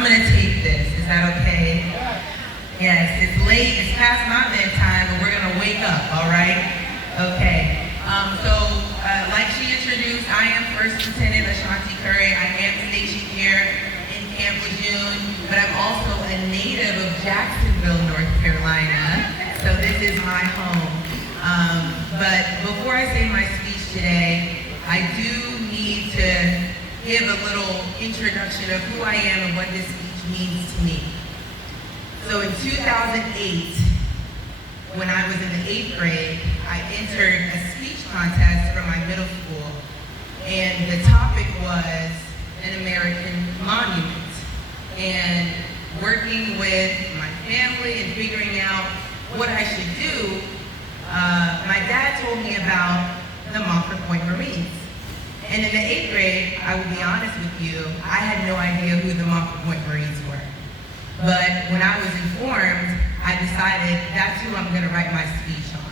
I'm gonna tape this. Is that okay? Yes, it's late, it's past my bedtime, but we're gonna wake up, all right? Okay. Like she introduced, I am First Lieutenant Ashanti Curry. I am stationed here in Camp Lejeune, but I'm also a native of Jacksonville, North Carolina. So this is my home. But before I say my speech today, I do need to give a little introduction of who I am and what this speech means to me. So in 2008, when I was in the 8th grade, I entered a speech contest for my middle school, and the topic was an American monument. And working with my family and figuring out what I should do, my dad told me about the Montford Point Marines. And in the 8th grade, I will be honest with you, I had no idea who the Montford Point Marines were. But when I was informed, I decided that's who I'm gonna write my speech on.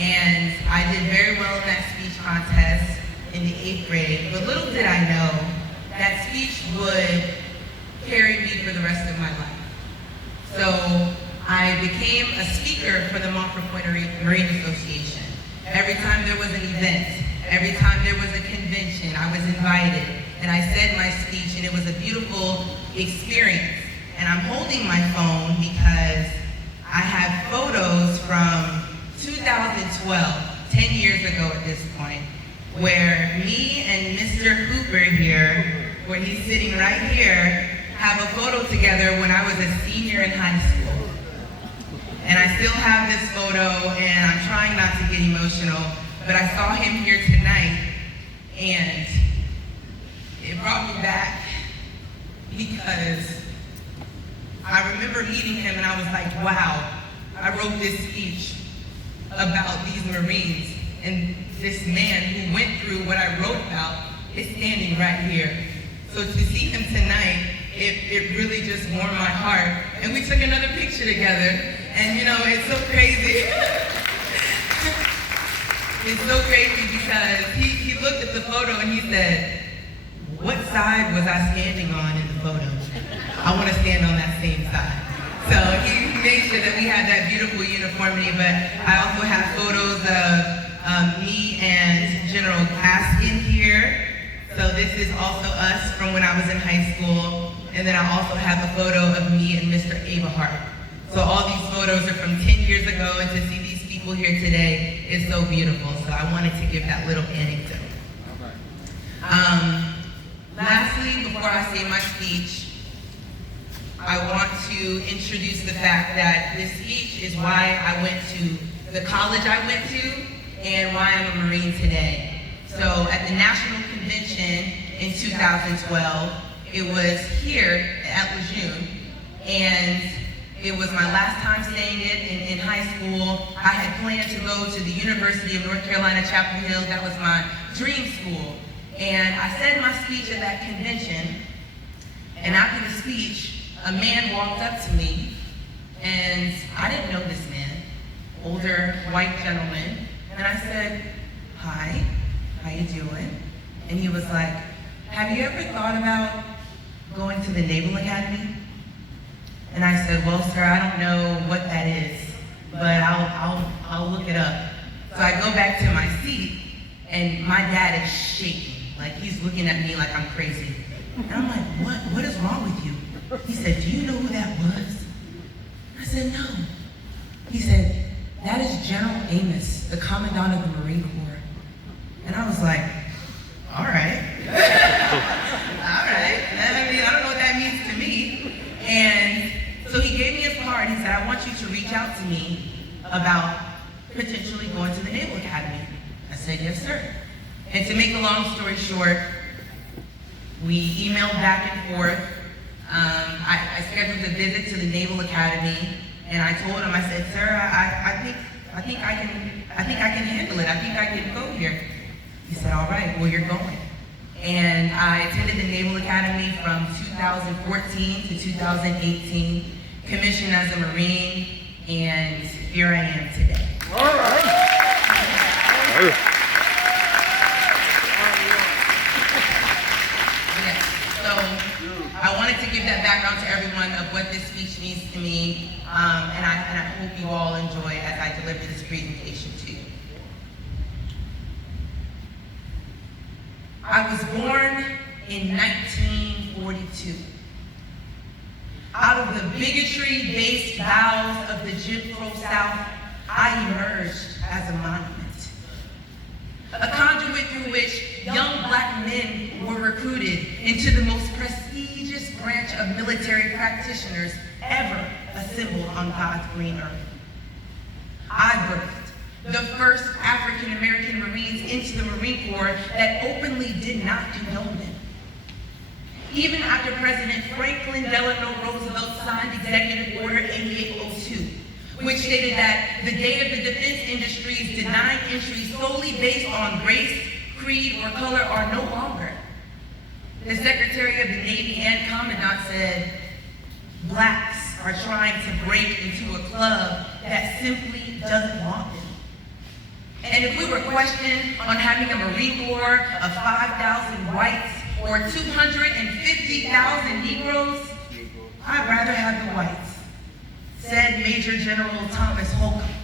And I did very well in that speech contest in the 8th grade, but little did I know that speech would carry me for the rest of my life. So I became a speaker for the Montford Point Marine Association. Every time there was an event, every time there was a convention, I was invited, and I said my speech, and it was a beautiful experience. And I'm holding my phone because I have photos from 2012, 10 years ago at this point, where me and Mr. Hooper here, where he's sitting right here, have a photo together when I was a senior in high school. And I still have this photo, and I'm trying not to get emotional, but I saw him here tonight, and it brought me back because I remember meeting him and I was like, wow, I wrote this speech about these Marines, and this man who went through what I wrote about is standing right here. So to see him tonight, it really just warmed my heart. And we took another picture together, and you know, it's so crazy. It's so crazy because he looked at the photo and he said, what side was I standing on in the photo? I want to stand on that same side. So he made sure that we had that beautiful uniformity, but I also have photos of me and General Gaskin here. So this is also us from when I was in high school. And then I also have a photo of me and Mr. Aberhart. So all these photos are from 10 years ago, and to see these people here today is so beautiful. So I wanted to give that little anecdote. Lastly, before I say my speech, I want to introduce the fact that this speech is why I went to the college I went to and why I'm a Marine today. So at the National Convention in 2012, it was here at Lejeune, and it was my last time staying in high school. I had planned to go to the University of North Carolina, Chapel Hill. That was my dream school. And I said my speech at that convention, and after the speech, a man walked up to me, and I didn't know this man, older white gentleman, and I said, hi, how you doing? And he was like, have you ever thought about going to the Naval Academy? And I said, well, sir, I don't know what that is, but I'll look it up. So I go back to my seat, and my dad is shaking, like he's looking at me like I'm crazy. And I'm like, what is wrong with you? He said, do you know who that was? I said, no. He said, that is General Amos, the Commandant of the Marine Corps. And I was like, all right. All right. I mean, I don't know what that means to me. And so he gave me his card. He said, I want you to reach out to me about potentially going to the Naval Academy. I said, yes, sir. And to make a long story short, we emailed back and forth. I scheduled a visit to the Naval Academy, and I told him, I said, sir, I think I can handle it. I think I can go here. He said, all right, well, you're going. And I attended the Naval Academy from 2014 to 2018, commissioned as a Marine, and here I am today. All right. Yes, so I wanted to give that background to everyone of what this speech means to me, and I hope you all enjoy as I deliver this presentation to you. I was born in 1942. Out of the bigotry-based bowels of the Jim Crow South, I emerged as a monument. A conduit through which young black men were recruited into the most prestigious branch of military practitioners ever assembled on God's green earth. I birthed the first African-American Marines into the Marine Corps that openly did not condone them. Even after President Franklin Delano Roosevelt signed Executive Order 8802, which stated that the day of the defense industries denying entry solely based on race, creed, or color are no longer. The Secretary of the Navy and Commandant said, blacks are trying to break into a club that simply doesn't want them. And if we were questioned on having a Marine Corps of 5,000 whites or 250,000 Negroes, I'd rather have the whites, said Major General Thomas Holcomb.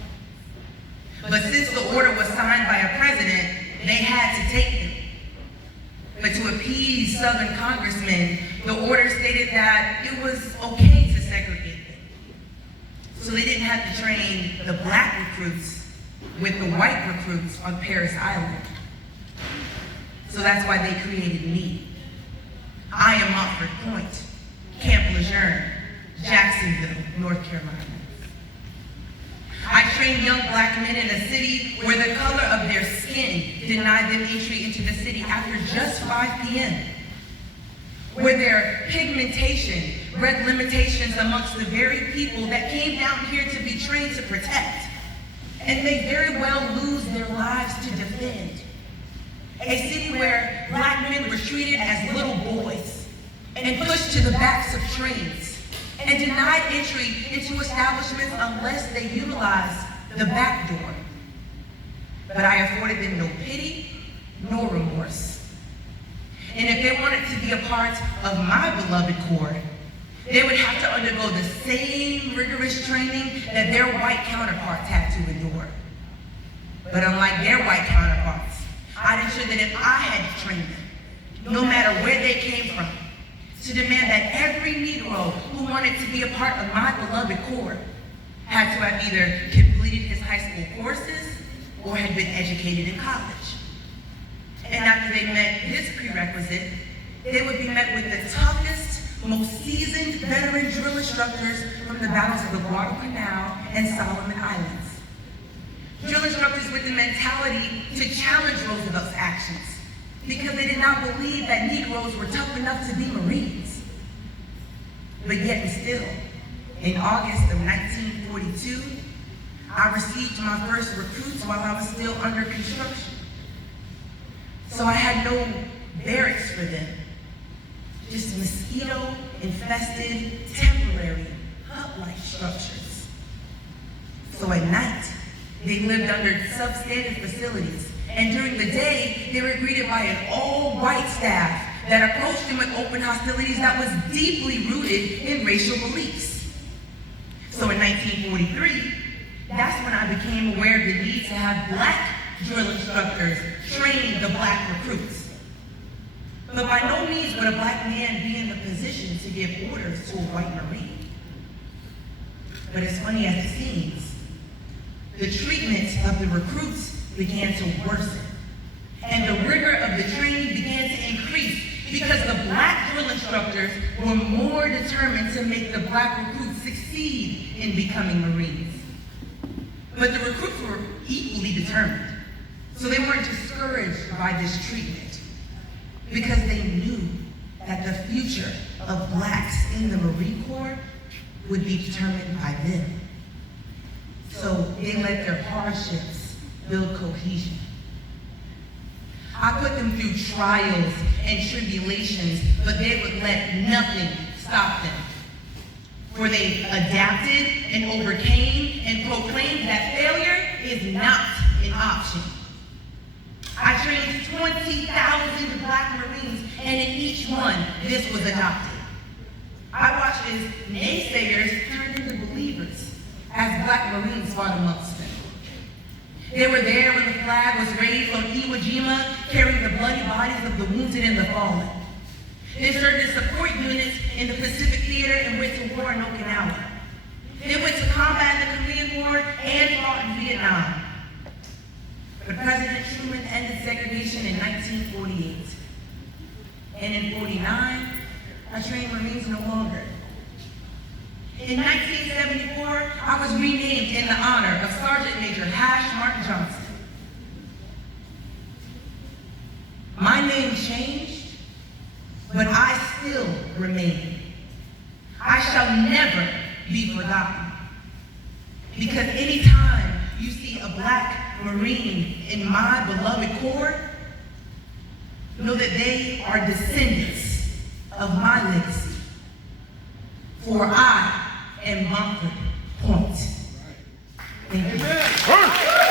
But since the order was signed by a president, they had to take them. But to appease Southern congressmen, the order stated that it was okay to segregate them. So they didn't have to train the black recruits with the white recruits on Paris Island. So that's why they created me. I am Montford Point, Camp Lejeune, Jacksonville, North Carolina. I trained young black men in a city where the color of their skin denied them entry into the city after just 5 p.m., where their pigmentation bred limitations amongst the very people that came down here to be trained to protect, and may very well lose their lives to defend. A city where black men were treated as little boys and pushed to the backs of trains and denied entry into establishments unless they utilized the back door. But I afforded them no pity nor remorse. And if they wanted to be a part of my beloved Corps, they would have to undergo the same rigorous training that their white counterparts had to endure. But unlike their white counterparts, I'd ensure that if I had to train them, no matter where they came from, to demand that every Negro who wanted to be a part of my beloved Corps had to have either completed his high school courses or had been educated in college. And after they met this prerequisite, they would be met with the toughest, most seasoned veteran drill instructors from the battles of the Guadalcanal and Solomon Islands. Drill instructors with the mentality to challenge Roosevelt's actions because they did not believe that Negroes were tough enough to be Marines. But yet and still, in August of 1942, I received my first recruits while I was still under construction. So I had no barracks for them, just mosquito-infested, temporary, hut-like structures. So at night, they lived under substandard facilities, and during the day, they were greeted by an all-white staff that approached them with open hostilities that was deeply rooted in racial beliefs. So in 1943, that's when I became aware of the need to have black drill instructors train the black recruits. But by no means would a black man be in the position to give orders to a white Marine. But as funny as it seems, the treatment of the recruits began to worsen, and the rigor of the training began to increase because the black drill instructors were more determined to make the black recruits succeed in becoming Marines. But the recruits were equally determined, so they weren't discouraged by this treatment because they knew that the future of blacks in the Marine Corps would be determined by them. So they let their hardships build cohesion. I put them through trials and tribulations, but they would let nothing stop them. For they adapted and overcame and proclaimed that failure is not an option. I trained 20,000 black Marines, and in each one, this was adopted. I watch as naysayers turned into believers as Black Marines fought amongst them. They were there when the flag was raised on Iwo Jima, carrying the bloody bodies of the wounded and the fallen. They served as support units in the Pacific Theater and went to war in Okinawa. They went to combat in the Korean War and fought in Vietnam. But President Truman ended segregation in 1948. And in 49, I trained Marines no longer. In 1974, I was renamed in the honor of Sergeant Major Mark Johnson. My name changed, but I still remain. I shall never be forgotten. Because anytime you see a Black Marine in my beloved Corps, know that they are descendants of my legacy. For I am Montford Point. Thank you.